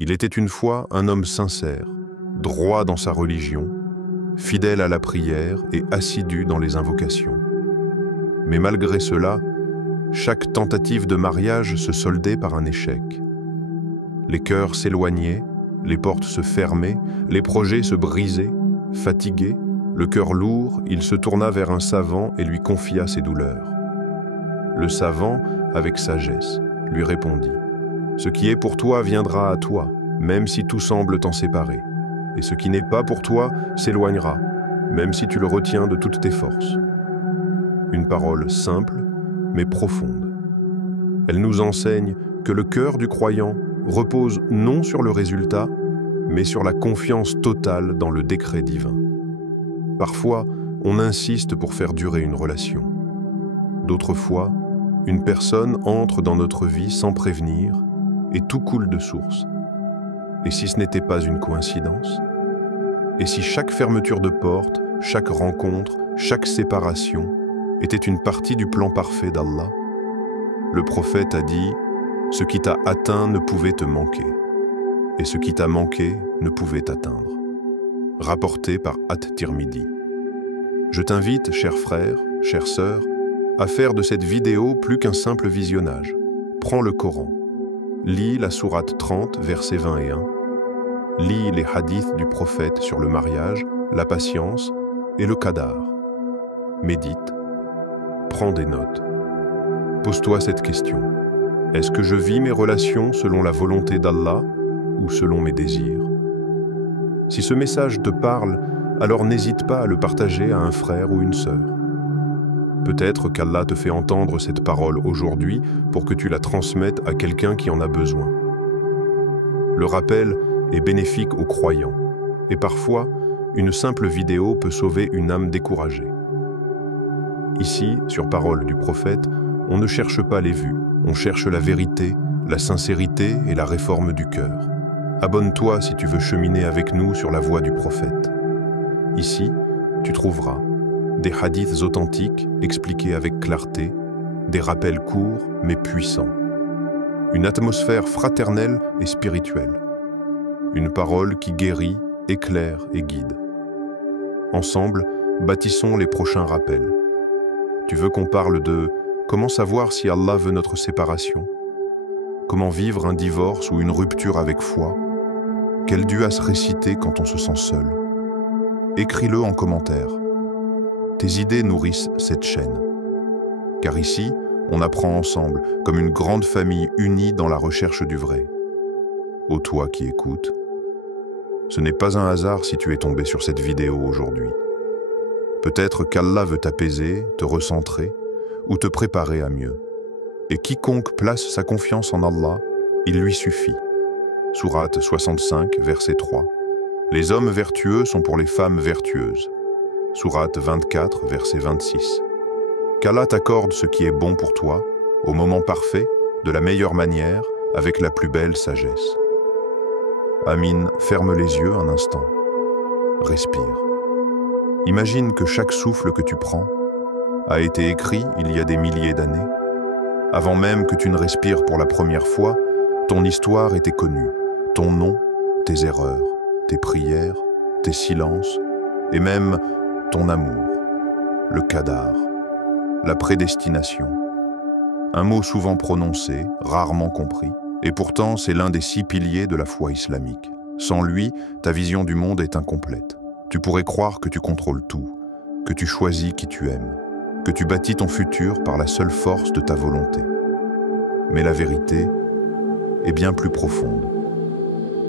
Il était une fois un homme sincère, droit dans sa religion, fidèle à la prière et assidu dans les invocations. Mais malgré cela, chaque tentative de mariage se soldait par un échec. Les cœurs s'éloignaient, les portes se fermaient, les projets se brisaient. Fatigué, le cœur lourd, il se tourna vers un savant et lui confia ses douleurs. Le savant, avec sagesse, lui répondit : « Ce qui est pour toi viendra à toi, même si tout semble t'en séparer. Et ce qui n'est pas pour toi s'éloignera, même si tu le retiens de toutes tes forces. » Une parole simple, mais profonde. Elle nous enseigne que le cœur du croyant repose non sur le résultat, mais sur la confiance totale dans le décret divin. Parfois, on insiste pour faire durer une relation. D'autres fois, une personne entre dans notre vie sans prévenir et tout coule de source. Et si ce n'était pas une coïncidence ? Et si chaque fermeture de porte, chaque rencontre, chaque séparation était une partie du plan parfait d'Allah ? Le prophète a dit : « Ce qui t'a atteint ne pouvait te manquer. Et ce qui t'a manqué ne pouvait t'atteindre. » Rapporté par At-Tirmidhi. Je t'invite, chers frères, chères sœurs, à faire de cette vidéo plus qu'un simple visionnage. Prends le Coran. Lis la sourate 30, verset 21. Lis les hadiths du prophète sur le mariage, la patience et le qadar. Médite. Prends des notes. Pose-toi cette question. Est-ce que je vis mes relations selon la volonté d'Allah ou selon mes désirs ? Si ce message te parle, alors n'hésite pas à le partager à un frère ou une sœur. Peut-être qu'Allah te fait entendre cette parole aujourd'hui pour que tu la transmettes à quelqu'un qui en a besoin. Le rappel est bénéfique aux croyants, et parfois, une simple vidéo peut sauver une âme découragée. Ici, sur Parole du prophète, on ne cherche pas les vues, on cherche la vérité, la sincérité et la réforme du cœur. Abonne-toi si tu veux cheminer avec nous sur la voie du prophète. Ici, tu trouveras des hadiths authentiques expliqués avec clarté, des rappels courts mais puissants, une atmosphère fraternelle et spirituelle, une parole qui guérit, éclaire et guide. Ensemble, bâtissons les prochains rappels. Tu veux qu'on parle de comment savoir si Allah veut notre séparation? Comment vivre un divorce ou une rupture avec foi? Quel dû à se réciter quand on se sent seul? Écris-le en commentaire. Tes idées nourrissent cette chaîne. Car ici, on apprend ensemble, comme une grande famille unie dans la recherche du vrai. Ô toi qui écoutes, ce n'est pas un hasard si tu es tombé sur cette vidéo aujourd'hui. Peut-être qu'Allah veut t'apaiser, te recentrer ou te préparer à mieux. Et quiconque place sa confiance en Allah, il lui suffit. Sourate 65, verset 3. Les hommes vertueux sont pour les femmes vertueuses. Sourate 24, verset 26. Qu'Allah t'accorde ce qui est bon pour toi, au moment parfait, de la meilleure manière, avec la plus belle sagesse. Amin, ferme les yeux un instant. Respire. Imagine que chaque souffle que tu prends a été écrit il y a des milliers d'années. Avant même que tu ne respires pour la première fois, ton histoire était connue, ton nom, tes erreurs, tes prières, tes silences, et même ton amour, le qadar, la prédestination. Un mot souvent prononcé, rarement compris, et pourtant c'est l'un des 6 piliers de la foi islamique. Sans lui, ta vision du monde est incomplète. Tu pourrais croire que tu contrôles tout, que tu choisis qui tu aimes, que tu bâtis ton futur par la seule force de ta volonté. Mais la vérité est bien plus profonde.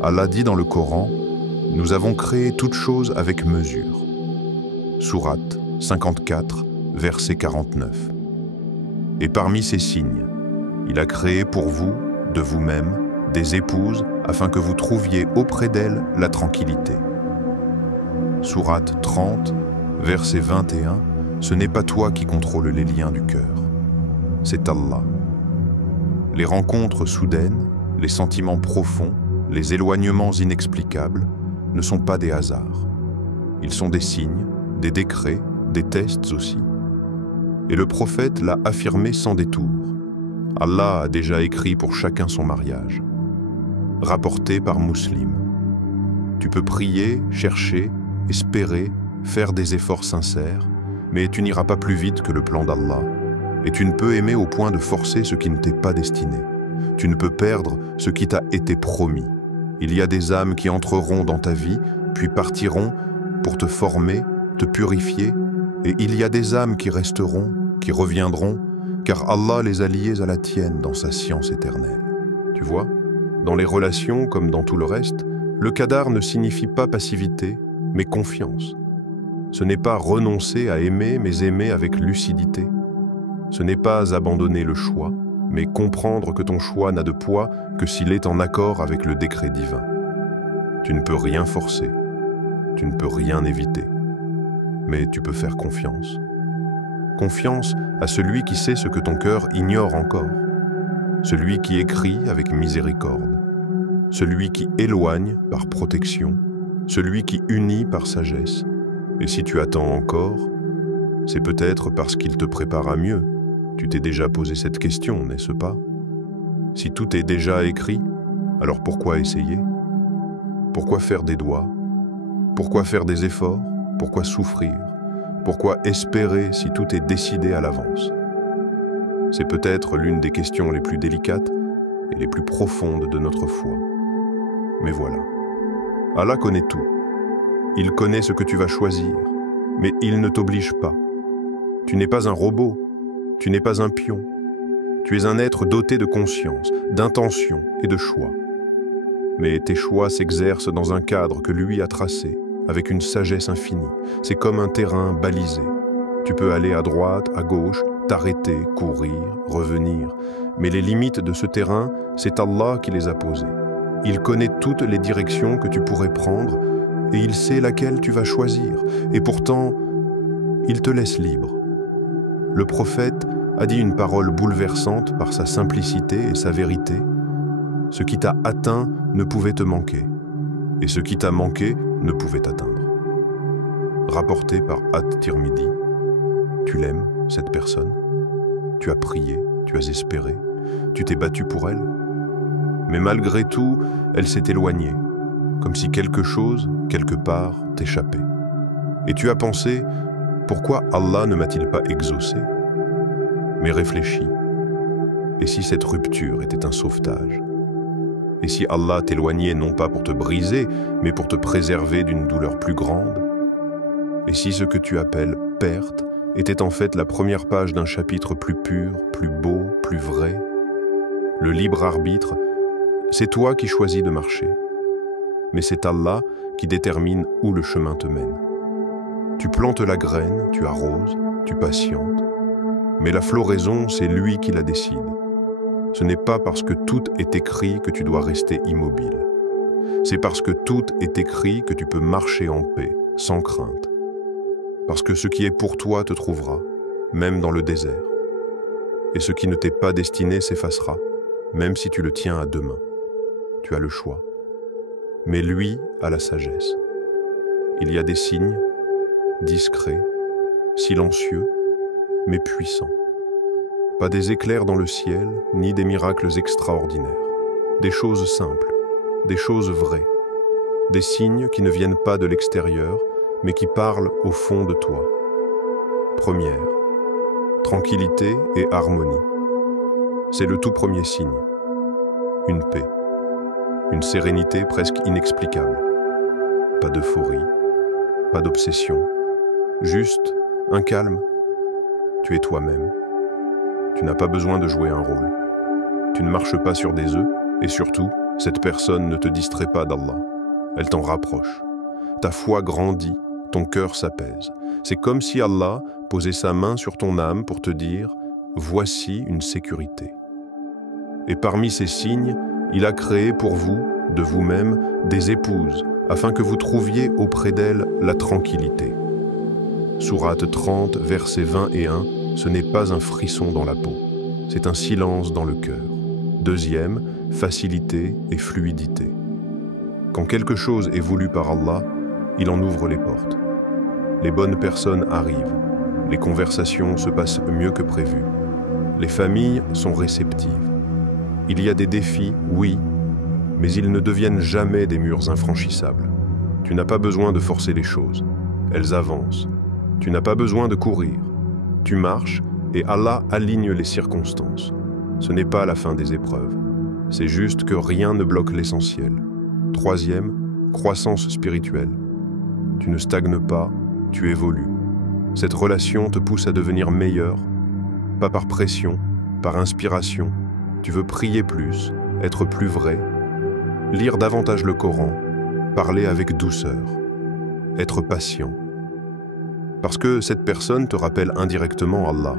Allah dit dans le Coran : « Nous avons créé toutes choses avec mesure. » Sourate 54, verset 49. Et parmi ces signes, il a créé pour vous, de vous-même, des épouses afin que vous trouviez auprès d'elles la tranquillité. Sourate 30, verset 21, ce n'est pas toi qui contrôles les liens du cœur, c'est Allah. Les rencontres soudaines, les sentiments profonds, les éloignements inexplicables ne sont pas des hasards. Ils sont des signes, des décrets, des tests aussi. Et le prophète l'a affirmé sans détour. Allah a déjà écrit pour chacun son mariage. rapporté par Muslim. Tu peux prier, chercher, espérer, faire des efforts sincères, mais tu n'iras pas plus vite que le plan d'Allah, et tu ne peux aimer au point de forcer ce qui ne t'est pas destiné. Tu ne peux perdre ce qui t'a été promis. Il y a des âmes qui entreront dans ta vie, puis partiront pour te former, te purifier, et il y a des âmes qui resteront, qui reviendront, car Allah les a liées à la tienne dans sa science éternelle. Tu vois, dans les relations comme dans tout le reste, le qadar ne signifie pas passivité, mais confiance. Ce n'est pas renoncer à aimer, mais aimer avec lucidité. Ce n'est pas abandonner le choix, mais comprendre que ton choix n'a de poids que s'il est en accord avec le décret divin. Tu ne peux rien forcer, tu ne peux rien éviter, mais tu peux faire confiance. Confiance à celui qui sait ce que ton cœur ignore encore, celui qui écrit avec miséricorde, celui qui éloigne par protection, celui qui unit par sagesse. Et si tu attends encore, c'est peut-être parce qu'il te prépare à mieux. Tu t'es déjà posé cette question, n'est-ce pas? Si tout est déjà écrit, alors pourquoi essayer? Pourquoi faire des doigts? Pourquoi faire des efforts? Pourquoi souffrir? Pourquoi espérer si tout est décidé à l'avance? C'est peut-être l'une des questions les plus délicates et les plus profondes de notre foi. Mais voilà, Allah connaît tout. Il connaît ce que tu vas choisir, mais il ne t'oblige pas. Tu n'es pas un robot, tu n'es pas un pion. Tu es un être doté de conscience, d'intention et de choix. Mais tes choix s'exercent dans un cadre que lui a tracé, avec une sagesse infinie. C'est comme un terrain balisé. Tu peux aller à droite, à gauche, t'arrêter, courir, revenir. Mais les limites de ce terrain, c'est Allah qui les a posées. Il connaît toutes les directions que tu pourrais prendre et il sait laquelle tu vas choisir. Et pourtant, il te laisse libre. Le prophète a dit une parole bouleversante par sa simplicité et sa vérité. Ce qui t'a atteint ne pouvait te manquer, et ce qui t'a manqué ne pouvait t'atteindre. Rapporté par At-Tirmidhi, tu l'aimes, cette personne? Tu as prié, tu as espéré, tu t'es battu pour elle? Mais malgré tout, elle s'est éloignée, comme si quelque chose, quelque part, t'échappait. Et tu as pensé, pourquoi Allah ne m'a-t-il pas exaucé? Mais réfléchis, et si cette rupture était un sauvetage? Et si Allah t'éloignait non pas pour te briser, mais pour te préserver d'une douleur plus grande? Et si ce que tu appelles perte était en fait la première page d'un chapitre plus pur, plus beau, plus vrai? Le libre arbitre, c'est toi qui choisis de marcher. Mais c'est Allah qui détermine où le chemin te mène. Tu plantes la graine, tu arroses, tu patientes. Mais la floraison, c'est lui qui la décide. Ce n'est pas parce que tout est écrit que tu dois rester immobile. C'est parce que tout est écrit que tu peux marcher en paix, sans crainte. Parce que ce qui est pour toi te trouvera, même dans le désert. Et ce qui ne t'est pas destiné s'effacera, même si tu le tiens à deux mains. Tu as le choix. Mais lui a la sagesse. Il y a des signes, discrets, silencieux, mais puissants. Pas des éclairs dans le ciel, ni des miracles extraordinaires. Des choses simples, des choses vraies. Des signes qui ne viennent pas de l'extérieur, mais qui parlent au fond de toi. Première, tranquillité et harmonie. C'est le tout premier signe. Une paix. Une sérénité presque inexplicable. Pas d'euphorie, pas d'obsession. Juste un calme. Tu es toi-même. Tu n'as pas besoin de jouer un rôle. Tu ne marches pas sur des œufs et surtout, cette personne ne te distrait pas d'Allah. Elle t'en rapproche. Ta foi grandit, ton cœur s'apaise. C'est comme si Allah posait sa main sur ton âme pour te dire « Voici une sécurité ». Et parmi ces signes, il a créé pour vous, de vous-même, des épouses, afin que vous trouviez auprès d'elles la tranquillité. Sourate 30, versets 20 et 1, ce n'est pas un frisson dans la peau, c'est un silence dans le cœur. Deuxième, facilité et fluidité. Quand quelque chose est voulu par Allah, il en ouvre les portes. Les bonnes personnes arrivent, les conversations se passent mieux que prévu. Les familles sont réceptives. Il y a des défis, oui, mais ils ne deviennent jamais des murs infranchissables. Tu n'as pas besoin de forcer les choses. Elles avancent. Tu n'as pas besoin de courir. Tu marches et Allah aligne les circonstances. Ce n'est pas la fin des épreuves. C'est juste que rien ne bloque l'essentiel. Troisième, croissance spirituelle. Tu ne stagnes pas, tu évolues. Cette relation te pousse à devenir meilleur, pas par pression, par inspiration. Tu veux prier plus, être plus vrai, lire davantage le Coran, parler avec douceur, être patient. Parce que cette personne te rappelle indirectement Allah,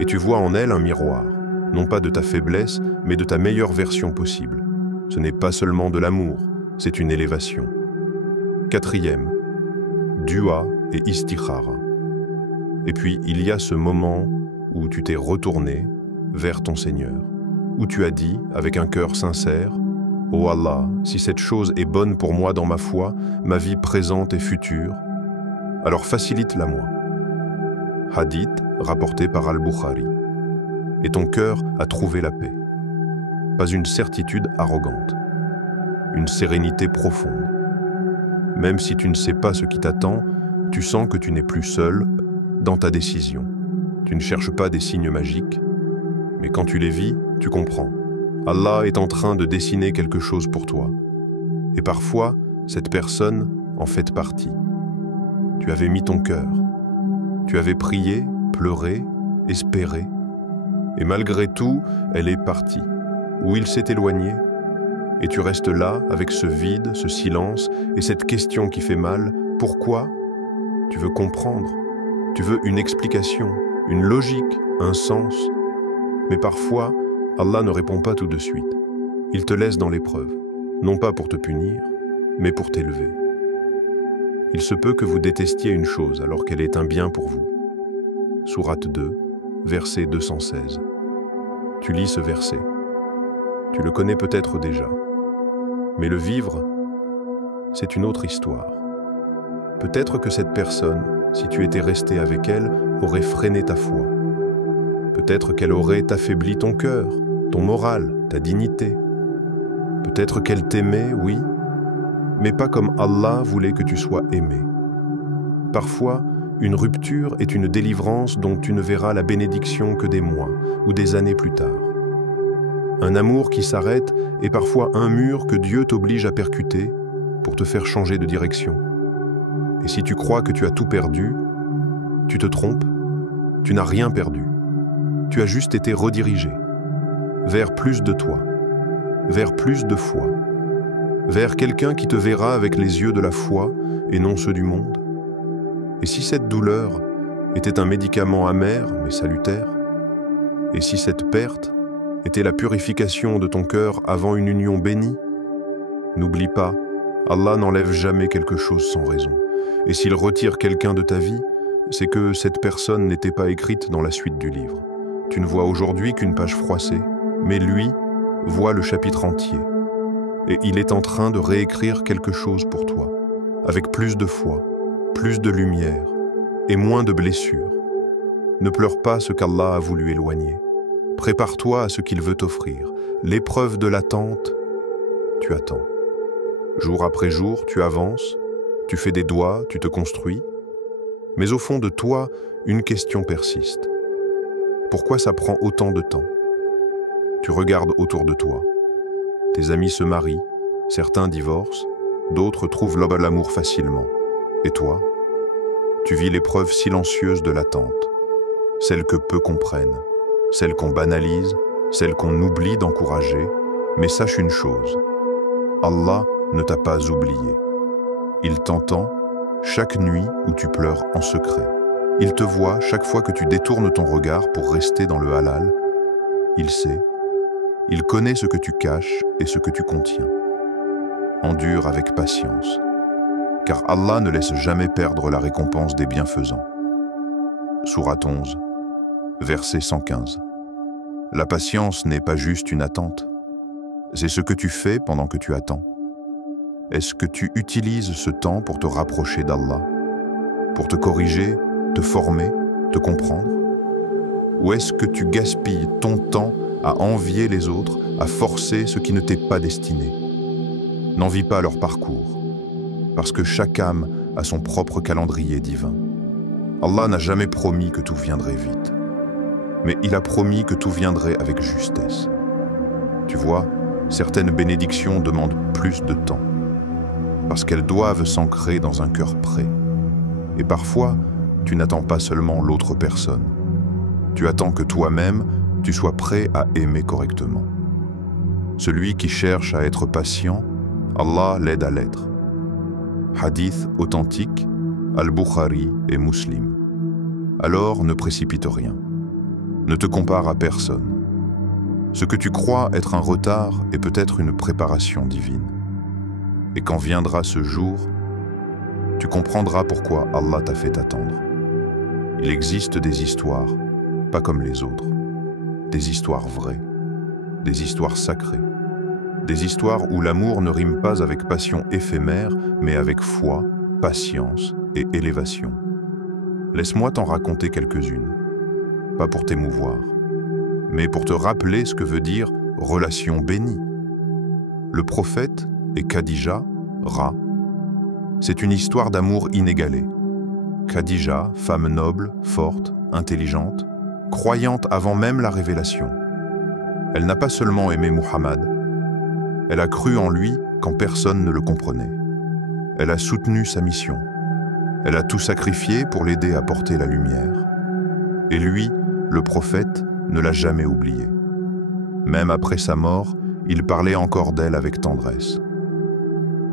et tu vois en elle un miroir, non pas de ta faiblesse, mais de ta meilleure version possible. Ce n'est pas seulement de l'amour, c'est une élévation. Quatrième, dua et istikhara. Et puis il y a ce moment où tu t'es retourné vers ton Seigneur, où tu as dit avec un cœur sincère: « Oh Allah, si cette chose est bonne pour moi dans ma foi, ma vie présente et future, alors facilite-la moi. » Hadith rapporté par Al-Bukhari. Et ton cœur a trouvé la paix. Pas une certitude arrogante, une sérénité profonde. Même si tu ne sais pas ce qui t'attend, tu sens que tu n'es plus seul dans ta décision. Tu ne cherches pas des signes magiques, mais quand tu les vis, tu comprends. Allah est en train de dessiner quelque chose pour toi. Et parfois, cette personne en fait partie. Tu avais mis ton cœur. Tu avais prié, pleuré, espéré. Et malgré tout, elle est partie. Ou il s'est éloigné. Et tu restes là, avec ce vide, ce silence, et cette question qui fait mal. Pourquoi? Tu veux comprendre. Tu veux une explication, une logique, un sens. Mais parfois, Allah ne répond pas tout de suite. Il te laisse dans l'épreuve, non pas pour te punir, mais pour t'élever. Il se peut que vous détestiez une chose alors qu'elle est un bien pour vous. Sourate 2, verset 216. Tu lis ce verset. Tu le connais peut-être déjà. Mais le vivre, c'est une autre histoire. Peut-être que cette personne, si tu étais resté avec elle, aurait freiné ta foi. Peut-être qu'elle aurait affaibli ton cœur, ton moral, ta dignité. Peut-être qu'elle t'aimait, oui, mais pas comme Allah voulait que tu sois aimé. Parfois, une rupture est une délivrance dont tu ne verras la bénédiction que des mois ou des années plus tard. Un amour qui s'arrête est parfois un mur que Dieu t'oblige à percuter pour te faire changer de direction. Et si tu crois que tu as tout perdu, tu te trompes, tu n'as rien perdu. Tu as juste été redirigé vers plus de toi, vers plus de foi, vers quelqu'un qui te verra avec les yeux de la foi et non ceux du monde. Et si cette douleur était un médicament amer mais salutaire, et si cette perte était la purification de ton cœur avant une union bénie, n'oublie pas, Allah n'enlève jamais quelque chose sans raison. Et s'il retire quelqu'un de ta vie, c'est que cette personne n'était pas écrite dans la suite du livre. Tu ne vois aujourd'hui qu'une page froissée, mais lui voit le chapitre entier. Et il est en train de réécrire quelque chose pour toi, avec plus de foi, plus de lumière et moins de blessures. Ne pleure pas ce qu'Allah a voulu éloigner. Prépare-toi à ce qu'il veut t'offrir. L'épreuve de l'attente, tu attends. Jour après jour, tu avances, tu fais des doigts, tu te construis. Mais au fond de toi, une question persiste. Pourquoi ça prend autant de temps? Tu regardes autour de toi. Tes amis se marient, certains divorcent, d'autres trouvent l'amour facilement. Et toi? Tu vis l'épreuve silencieuse de l'attente, celle que peu comprennent, celle qu'on banalise, celle qu'on oublie d'encourager, mais sache une chose, Allah ne t'a pas oublié. Il t'entend chaque nuit où tu pleures en secret. Il te voit chaque fois que tu détournes ton regard pour rester dans le halal. Il sait, il connaît ce que tu caches et ce que tu contiens. Endure avec patience, car Allah ne laisse jamais perdre la récompense des bienfaisants. Sourate 11, verset 115. La patience n'est pas juste une attente, c'est ce que tu fais pendant que tu attends. Est-ce que tu utilises ce temps pour te rapprocher d'Allah, pour te corriger, te former, te comprendre? Ou est-ce que tu gaspilles ton temps à envier les autres, à forcer ce qui ne t'est pas destiné? N'envie pas leur parcours, parce que chaque âme a son propre calendrier divin. Allah n'a jamais promis que tout viendrait vite, mais il a promis que tout viendrait avec justesse. Tu vois, certaines bénédictions demandent plus de temps, parce qu'elles doivent s'ancrer dans un cœur prêt. Et parfois, tu n'attends pas seulement l'autre personne. Tu attends que toi-même, tu sois prêt à aimer correctement. Celui qui cherche à être patient, Allah l'aide à l'être. Hadith authentique, Al-Bukhari et Muslim. Alors ne précipite rien. Ne te compare à personne. Ce que tu crois être un retard est peut-être une préparation divine. Et quand viendra ce jour, tu comprendras pourquoi Allah t'a fait attendre. Il existe des histoires, pas comme les autres. Des histoires vraies, des histoires sacrées. Des histoires où l'amour ne rime pas avec passion éphémère, mais avec foi, patience et élévation. Laisse-moi t'en raconter quelques-unes, pas pour t'émouvoir, mais pour te rappeler ce que veut dire relation bénie. Le prophète et Khadija, Ra, c'est une histoire d'amour inégalée. Khadija, femme noble, forte, intelligente, croyante avant même la révélation. Elle n'a pas seulement aimé Muhammad, elle a cru en lui quand personne ne le comprenait. Elle a soutenu sa mission. Elle a tout sacrifié pour l'aider à porter la lumière. Et lui, le prophète, ne l'a jamais oublié. Même après sa mort, il parlait encore d'elle avec tendresse.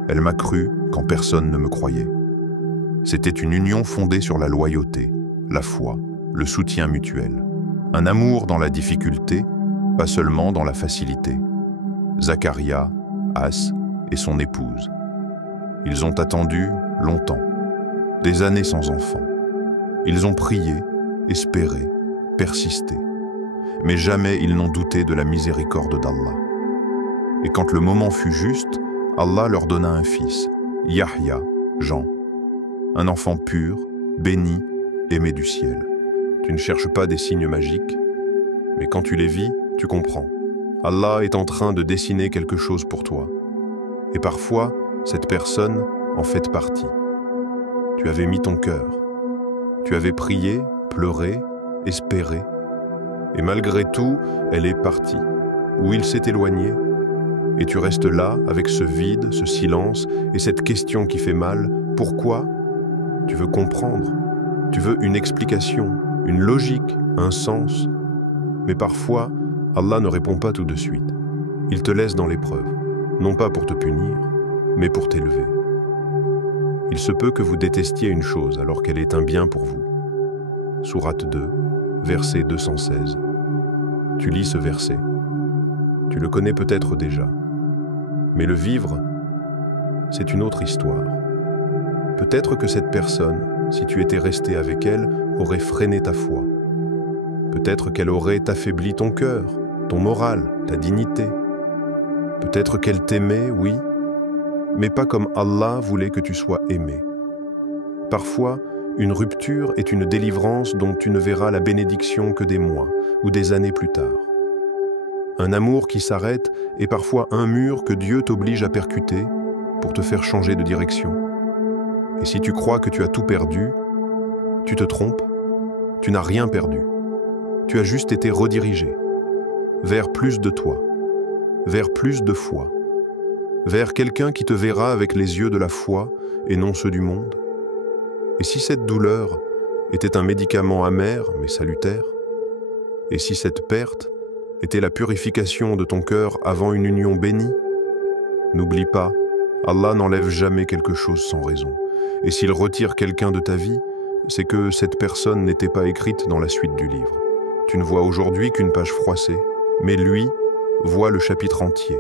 Elle m'a cru quand personne ne me croyait. C'était une union fondée sur la loyauté, la foi, le soutien mutuel. Un amour dans la difficulté, pas seulement dans la facilité. Zacharia, As et son épouse. Ils ont attendu longtemps, des années sans enfant. Ils ont prié, espéré, persisté. Mais jamais ils n'ont douté de la miséricorde d'Allah. Et quand le moment fut juste, Allah leur donna un fils, Yahya, Jean. Un enfant pur, béni, aimé du ciel. Tu ne cherches pas des signes magiques, mais quand tu les vis, tu comprends. Allah est en train de dessiner quelque chose pour toi. Et parfois, cette personne en fait partie. Tu avais mis ton cœur. Tu avais prié, pleuré, espéré. Et malgré tout, elle est partie. Ou il s'est éloigné. Et tu restes là, avec ce vide, ce silence et cette question qui fait mal. Pourquoi? Tu veux comprendre. Tu veux une explication, une logique, un sens. Mais parfois, Allah ne répond pas tout de suite. Il te laisse dans l'épreuve, non pas pour te punir, mais pour t'élever. Il se peut que vous détestiez une chose alors qu'elle est un bien pour vous. Sourate 2, verset 216. Tu lis ce verset. Tu le connais peut-être déjà. Mais le vivre, c'est une autre histoire. Peut-être que cette personne, si tu étais resté avec elle, aurait freiné ta foi. Peut-être qu'elle aurait affaibli ton cœur, ton moral, ta dignité. Peut-être qu'elle t'aimait, oui, mais pas comme Allah voulait que tu sois aimé. Parfois, une rupture est une délivrance dont tu ne verras la bénédiction que des mois ou des années plus tard. Un amour qui s'arrête est parfois un mur que Dieu t'oblige à percuter pour te faire changer de direction. Et si tu crois que tu as tout perdu, tu te trompes, tu n'as rien perdu. Tu as juste été redirigé vers plus de toi, vers plus de foi, vers quelqu'un qui te verra avec les yeux de la foi et non ceux du monde. Et si cette douleur était un médicament amer mais salutaire, et si cette perte était la purification de ton cœur avant une union bénie, n'oublie pas, Allah n'enlève jamais quelque chose sans raison. Et s'il retire quelqu'un de ta vie, c'est que cette personne n'était pas écrite dans la suite du livre. Tu ne vois aujourd'hui qu'une page froissée, mais lui voit le chapitre entier.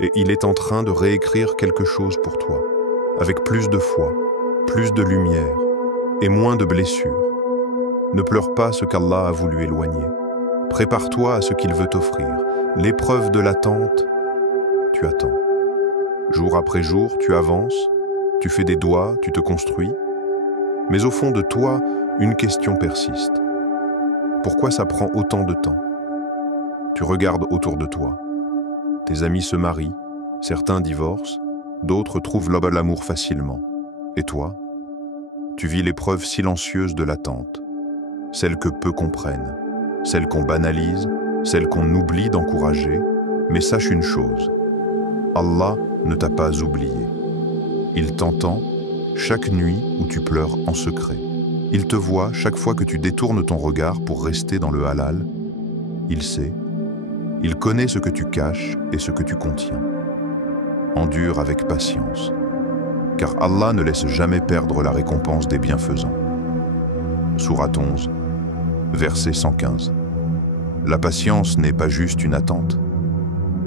Et il est en train de réécrire quelque chose pour toi, avec plus de foi, plus de lumière et moins de blessures. Ne pleure pas ce qu'Allah a voulu éloigner. Prépare-toi à ce qu'il veut t'offrir. L'épreuve de l'attente, tu attends. Jour après jour, tu avances, tu fais des doigts, tu te construis. Mais au fond de toi, une question persiste. Pourquoi ça prend autant de temps? Tu regardes autour de toi. Tes amis se marient, certains divorcent, D'autres trouvent l'amour facilement. Et toi? Tu vis l'épreuve silencieuse de l'attente, celle que peu comprennent, celle qu'on banalise, celle qu'on oublie d'encourager, mais sache une chose, Allah ne t'a pas oublié. Il t'entend chaque nuit où tu pleures en secret. Il te voit chaque fois que tu détournes ton regard pour rester dans le halal. Il sait, il connaît ce que tu caches et ce que tu contiens. Endure avec patience, car Allah ne laisse jamais perdre la récompense des bienfaisants. Sourate 11, verset 115. La patience n'est pas juste une attente,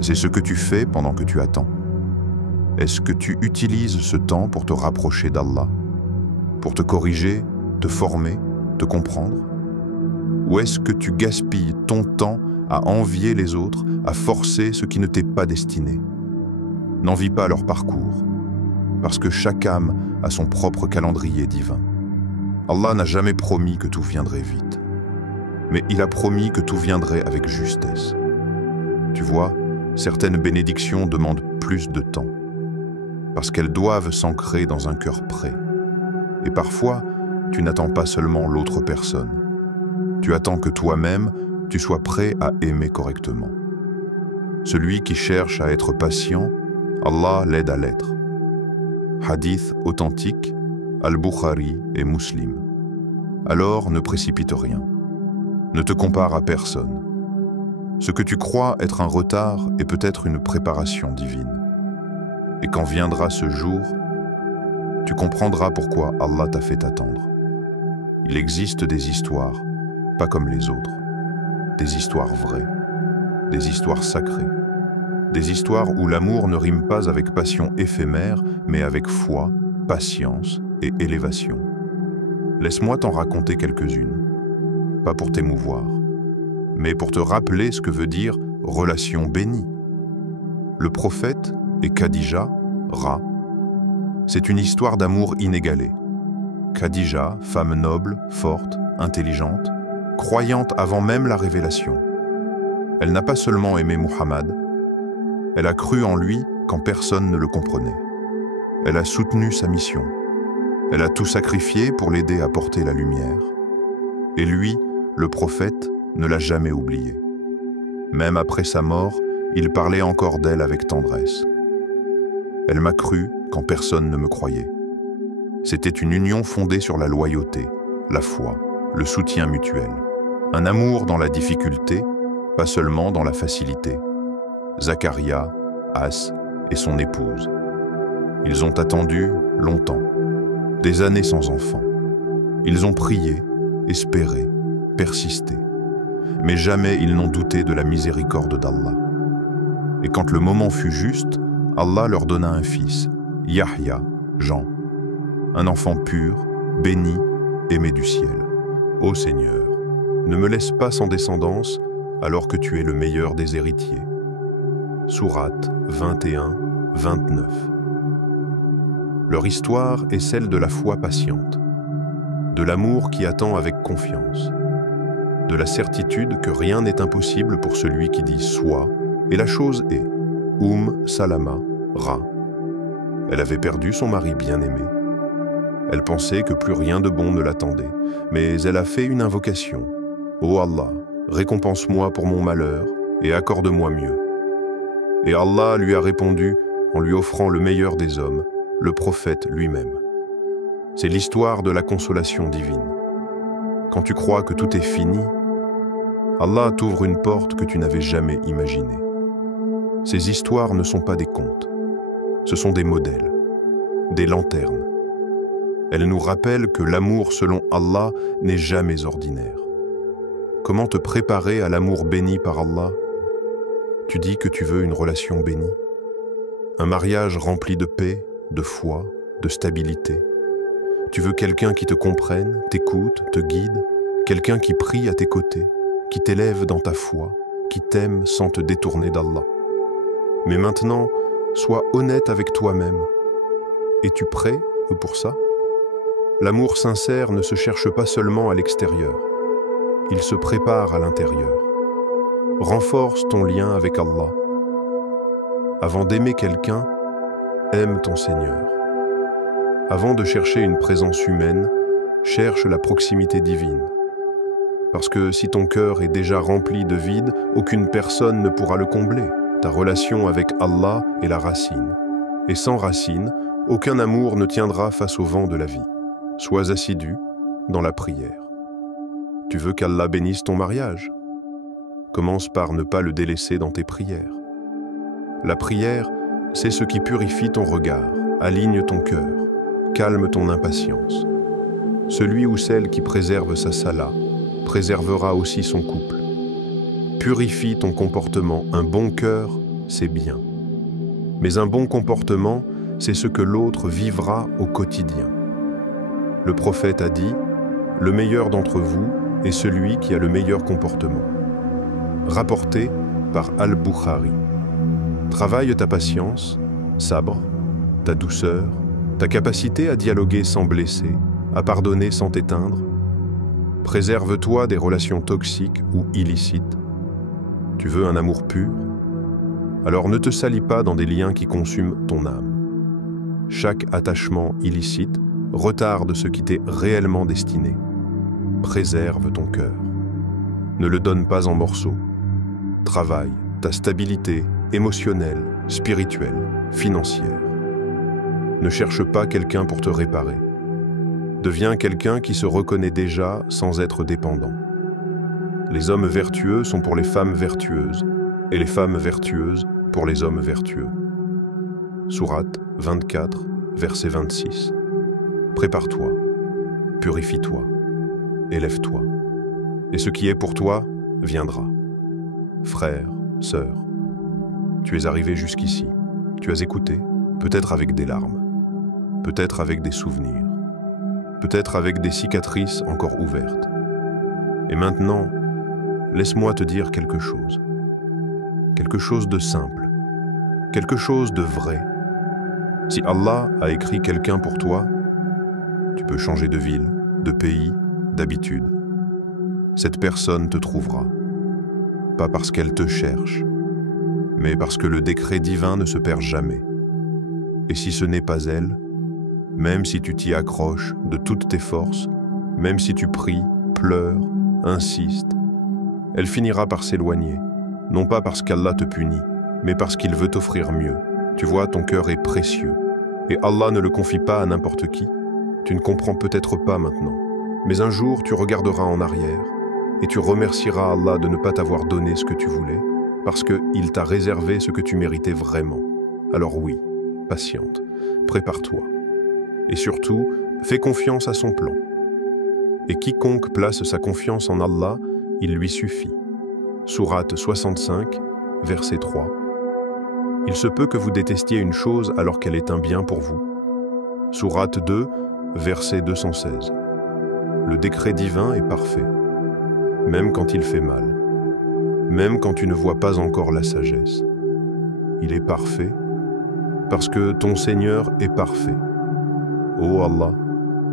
c'est ce que tu fais pendant que tu attends. Est-ce que tu utilises ce temps pour te rapprocher d'Allah, pour te corriger, te former, te comprendre? Ou est-ce que tu gaspilles ton temps à envier les autres, à forcer ce qui ne t'est pas destiné? N'envie pas leur parcours, parce que chaque âme a son propre calendrier divin. Allah n'a jamais promis que tout viendrait vite, mais il a promis que tout viendrait avec justesse. Tu vois, certaines bénédictions demandent plus de temps, parce qu'elles doivent s'ancrer dans un cœur prêt. Et parfois, tu n'attends pas seulement l'autre personne. Tu attends que toi-même, tu sois prêt à aimer correctement. Celui qui cherche à être patient, Allah l'aide à l'être. Hadith authentique, Al-Bukhari et Muslim. Alors ne précipite rien. Ne te compare à personne. Ce que tu crois être un retard est peut-être une préparation divine. Et quand viendra ce jour, tu comprendras pourquoi Allah t'a fait attendre. Il existe des histoires, pas comme les autres. Des histoires vraies, des histoires sacrées. Des histoires où l'amour ne rime pas avec passion éphémère, mais avec foi, patience et élévation. Laisse-moi t'en raconter quelques-unes, pas pour t'émouvoir, mais pour te rappeler ce que veut dire relation bénie. Le prophète et Khadija, Ra, c'est une histoire d'amour inégalée. Khadija, femme noble, forte, intelligente, croyante avant même la révélation. Elle n'a pas seulement aimé Muhammad, elle a cru en lui quand personne ne le comprenait. Elle a soutenu sa mission. Elle a tout sacrifié pour l'aider à porter la lumière. Et lui, le prophète, ne l'a jamais oublié. Même après sa mort, il parlait encore d'elle avec tendresse. Elle m'a cru quand personne ne me croyait. C'était une union fondée sur la loyauté, la foi, le soutien mutuel. Un amour dans la difficulté, pas seulement dans la facilité. Zacharia, As et son épouse. Ils ont attendu longtemps, des années sans enfant. Ils ont prié, espéré, persisté. Mais jamais ils n'ont douté de la miséricorde d'Allah. Et quand le moment fut juste, Allah leur donna un fils, Yahya, Jean, un enfant pur, béni, aimé du ciel. Ô Seigneur, ne me laisse pas sans descendance alors que tu es le meilleur des héritiers. Sourate 21-29. Leur histoire est celle de la foi patiente, de l'amour qui attend avec confiance, de la certitude que rien n'est impossible pour celui qui dit « soit » et la chose est. Salama, Ra. Elle avait perdu son mari bien-aimé. Elle pensait que plus rien de bon ne l'attendait, mais elle a fait une invocation. « Ô Allah, récompense-moi pour mon malheur et accorde-moi mieux. » Et Allah lui a répondu en lui offrant le meilleur des hommes, le prophète lui-même. C'est l'histoire de la consolation divine. Quand tu crois que tout est fini, Allah t'ouvre une porte que tu n'avais jamais imaginée. Ces histoires ne sont pas des contes, ce sont des modèles, des lanternes. Elles nous rappellent que l'amour selon Allah n'est jamais ordinaire. Comment te préparer à l'amour béni par Allah? Tu dis que tu veux une relation bénie, un mariage rempli de paix, de foi, de stabilité. Tu veux quelqu'un qui te comprenne, t'écoute, te guide, quelqu'un qui prie à tes côtés, qui t'élève dans ta foi, qui t'aime sans te détourner d'Allah. Mais maintenant, sois honnête avec toi-même. Es-tu prêt pour ça? L'amour sincère ne se cherche pas seulement à l'extérieur, il se prépare à l'intérieur. Renforce ton lien avec Allah. Avant d'aimer quelqu'un, aime ton Seigneur. Avant de chercher une présence humaine, cherche la proximité divine. Parce que si ton cœur est déjà rempli de vide, aucune personne ne pourra le combler. Ta relation avec Allah est la racine. Et sans racine, aucun amour ne tiendra face au vent de la vie. Sois assidu dans la prière. Tu veux qu'Allah bénisse ton mariage? Commence par ne pas le délaisser dans tes prières. La prière, c'est ce qui purifie ton regard, aligne ton cœur, calme ton impatience. Celui ou celle qui préserve sa salat préservera aussi son couple. Purifie ton comportement. Un bon cœur, c'est bien. Mais un bon comportement, c'est ce que l'autre vivra au quotidien. Le prophète a dit, « Le meilleur d'entre vous est celui qui a le meilleur comportement ». Rapporté par Al-Bukhari. Travaille ta patience, sabre, ta douceur, ta capacité à dialoguer sans blesser, à pardonner sans t'éteindre. Préserve-toi des relations toxiques ou illicites. Tu veux un amour pur? Alors ne te salis pas dans des liens qui consument ton âme. Chaque attachement illicite retarde ce qui t'est réellement destiné. Préserve ton cœur. Ne le donne pas en morceaux. Travaille ta stabilité émotionnelle, spirituelle, financière. Ne cherche pas quelqu'un pour te réparer. Deviens quelqu'un qui se reconnaît déjà sans être dépendant. Les hommes vertueux sont pour les femmes vertueuses, et les femmes vertueuses pour les hommes vertueux. Sourate 24, verset 26. Prépare-toi, purifie-toi, élève-toi, et ce qui est pour toi viendra. Frère, sœur, tu es arrivé jusqu'ici, tu as écouté, peut-être avec des larmes, peut-être avec des souvenirs, peut-être avec des cicatrices encore ouvertes. Et maintenant, laisse-moi te dire quelque chose de simple, quelque chose de vrai. Si Allah a écrit quelqu'un pour toi, tu peux changer de ville, de pays, d'habitude. Cette personne te trouvera, pas parce qu'elle te cherche, mais parce que le décret divin ne se perd jamais. Et si ce n'est pas elle, même si tu t'y accroches de toutes tes forces, même si tu pries, pleures, insistes, elle finira par s'éloigner, non pas parce qu'Allah te punit, mais parce qu'il veut t'offrir mieux. Tu vois, ton cœur est précieux, et Allah ne le confie pas à n'importe qui. Tu ne comprends peut-être pas maintenant, mais un jour tu regarderas en arrière, et tu remercieras Allah de ne pas t'avoir donné ce que tu voulais, parce qu'il t'a réservé ce que tu méritais vraiment. Alors oui, patiente, prépare-toi. Et surtout, fais confiance à son plan. Et quiconque place sa confiance en Allah, il lui suffit. Sourate 65, verset 3. Il se peut que vous détestiez une chose alors qu'elle est un bien pour vous. Sourate 2, verset 216. Le décret divin est parfait, même quand il fait mal, même quand tu ne vois pas encore la sagesse. Il est parfait parce que ton Seigneur est parfait. Ô Allah,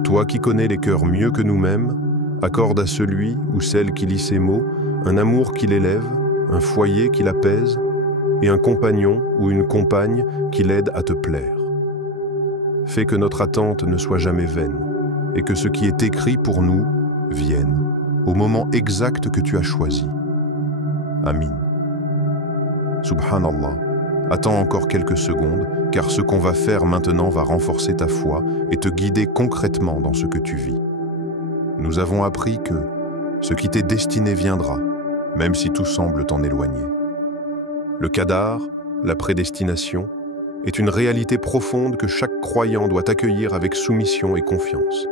toi qui connais les cœurs mieux que nous-mêmes, accorde à celui ou celle qui lit ces mots un amour qui l'élève, un foyer qui l'apaise et un compagnon ou une compagne qui l'aide à te plaire. Fais que notre attente ne soit jamais vaine et que ce qui est écrit pour nous vienne au moment exact que tu as choisi. Amin. Subhanallah, attends encore quelques secondes, car ce qu'on va faire maintenant va renforcer ta foi et te guider concrètement dans ce que tu vis. Nous avons appris que ce qui t'est destiné viendra, même si tout semble t'en éloigner. Le qadar, la prédestination, est une réalité profonde que chaque croyant doit accueillir avec soumission et confiance.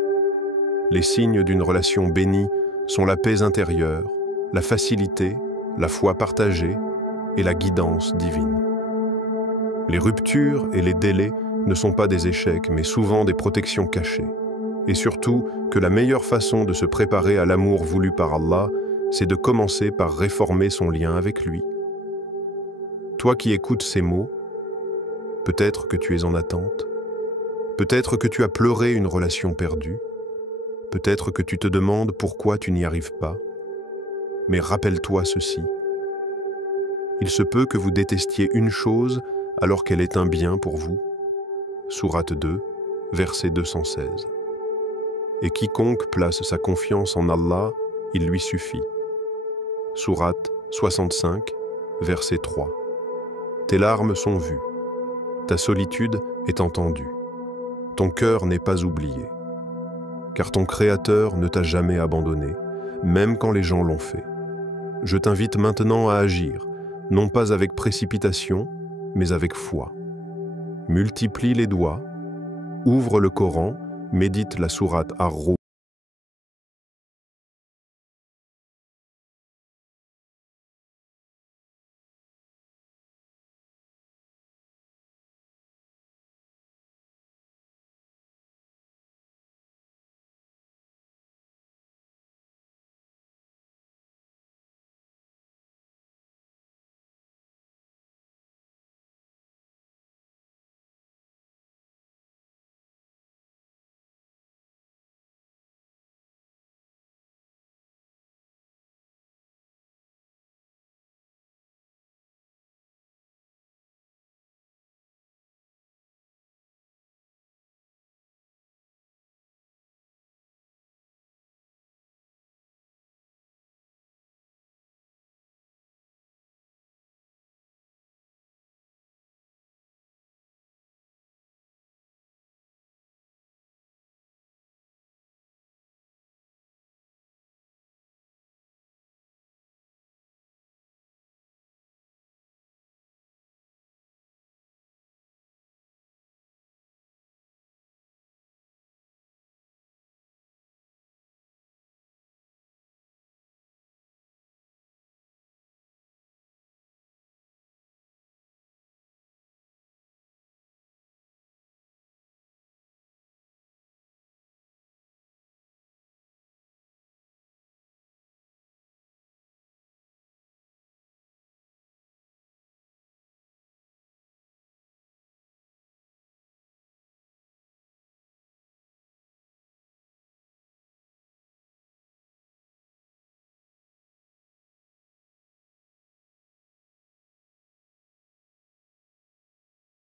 Les signes d'une relation bénie sont la paix intérieure, la facilité, la foi partagée et la guidance divine. Les ruptures et les délais ne sont pas des échecs, mais souvent des protections cachées. Et surtout, que la meilleure façon de se préparer à l'amour voulu par Allah, c'est de commencer par réformer son lien avec lui. Toi qui écoutes ces mots, peut-être que tu es en attente, peut-être que tu as pleuré une relation perdue, peut-être que tu te demandes pourquoi tu n'y arrives pas, mais rappelle-toi ceci. Il se peut que vous détestiez une chose alors qu'elle est un bien pour vous. Sourate 2, verset 216. Et quiconque place sa confiance en Allah, il lui suffit. Sourate 65, verset 3. Tes larmes sont vues, ta solitude est entendue, ton cœur n'est pas oublié, car ton Créateur ne t'a jamais abandonné, même quand les gens l'ont fait. Je t'invite maintenant à agir, non pas avec précipitation, mais avec foi. Multiplie les doigts, ouvre le Coran, médite la sourate Ar-Rum.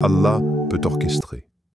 Allah peut orchestrer.